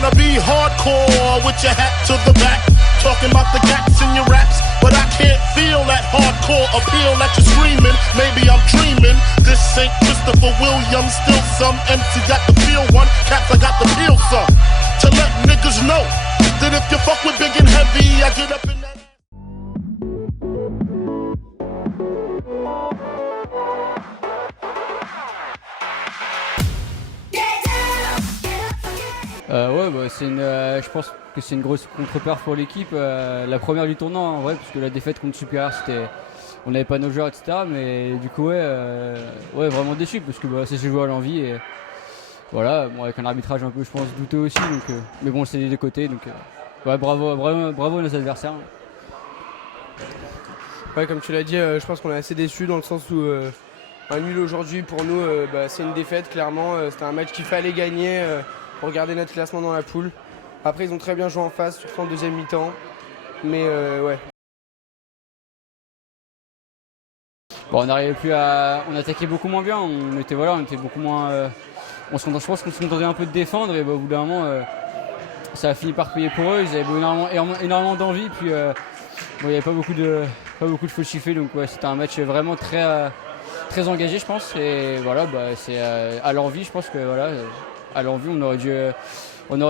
wanna be hardcore with your hat to the back, talking about the cats in your raps, but I can't feel that hardcore appeal that you're screaming. Maybe I'm dreaming. This ain't Christopher Williams, still some MC got the feel one, cats I got the feel some. To let niggas know that if you fuck with big and heavy, I get up in that. Ouais, bah, je pense que c'est une grosse contre-perf pour l'équipe. La première du tournoi en vrai, puisque la défaite contre Supérieur, on n'avait pas nos joueurs, etc. Mais du coup, ouais, vraiment déçu parce que bah, ça s'est joué à l'envie. Et voilà, bon, avec un arbitrage un peu, je pense, douteux aussi. Donc, mais bon, c'est des deux côtés. Donc, ouais, bravo à nos adversaires. Ouais, comme tu l'as dit, je pense qu'on est assez déçus dans le sens où un nul aujourd'hui pour nous, c'est une défaite clairement. C'était un match qu'il fallait gagner pour garder notre classement dans la poule. Après, ils ont très bien joué en face, surtout en deuxième mi-temps. Mais ouais. Bon, on n'arrivait plus on attaquait beaucoup moins bien. On était beaucoup moins. Je pense qu'on se contentait un peu de défendre et bah, au bout d'un moment, ça a fini par payer pour eux. Ils avaient énormément d'envie. Puis bon, il n'y avait pas beaucoup de feux chiffés. Donc ouais, c'était un match vraiment très engagé, je pense. Et voilà, bah, c'est à l'envie, je pense que voilà, à l'envie, on aurait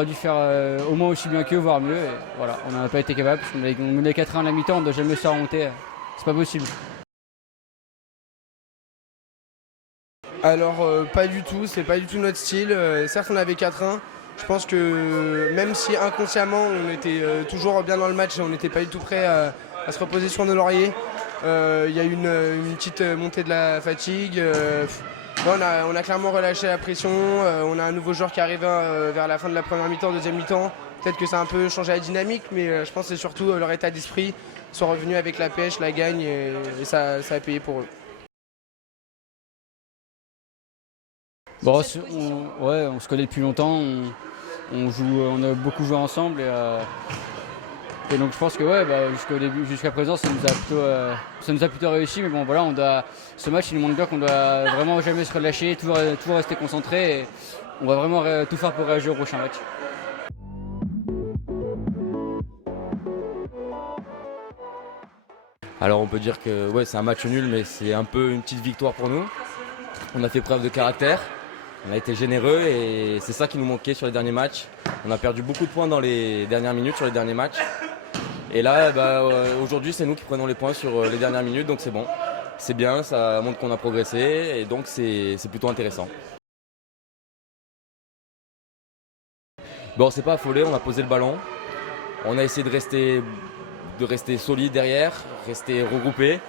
dû faire au moins aussi bien qu'eux, voire mieux. Et voilà, on n'en a pas été capable. On menait 4-1 à la mi-temps, on ne doit jamais se faire remonter. C'est pas possible. Alors pas du tout, c'est pas du tout notre style. Certes on avait 4-1. Je pense que même si inconsciemment on était toujours bien dans le match et on n'était pas du tout prêt à se reposer sur nos lauriers. Il y a eu une petite montée de la fatigue. On a clairement relâché la pression. On a un nouveau joueur qui arrive vers la fin de la première mi-temps, deuxième mi-temps. Peut-être que ça a un peu changé la dynamique, mais je pense que c'est surtout leur état d'esprit. Ils sont revenus avec la pêche, la gagne et ça a payé pour eux. Bon, on se connaît depuis longtemps, on a beaucoup joué ensemble et donc je pense que ouais, bah, jusqu'à présent ça nous a plutôt réussi, mais bon voilà, ce match il nous montre bien qu'on doit vraiment jamais se relâcher, toujours rester concentré et on va vraiment tout faire pour réagir au prochain match. Alors on peut dire que ouais, c'est un match nul, mais c'est un peu une petite victoire pour nous. On a fait preuve de caractère. On a été généreux et c'est ça qui nous manquait sur les derniers matchs. On a perdu beaucoup de points dans les dernières minutes sur les derniers matchs. Et là, aujourd'hui, c'est nous qui prenons les points sur les dernières minutes, donc c'est bon. C'est bien, ça montre qu'on a progressé et donc c'est plutôt intéressant. Bon, on s'est pas affolé, on a posé le ballon. On a essayé de rester solide derrière, rester regroupé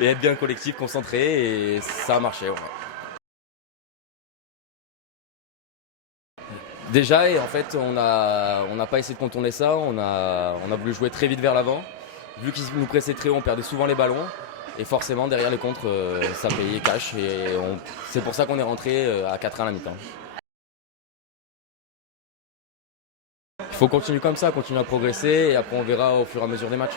et être bien collectif, concentré et ça a marché. Ouais. Déjà, et en fait, on n'a pas essayé de contourner ça, on a voulu jouer très vite vers l'avant. Vu qu'ils nous pressaient très haut, on perdait souvent les ballons. Et forcément, derrière les contres, ça payait cash. Et c'est pour ça qu'on est rentré à 4-1 à la mi-temps. Il faut continuer comme ça, continuer à progresser. Et après, on verra au fur et à mesure des matchs.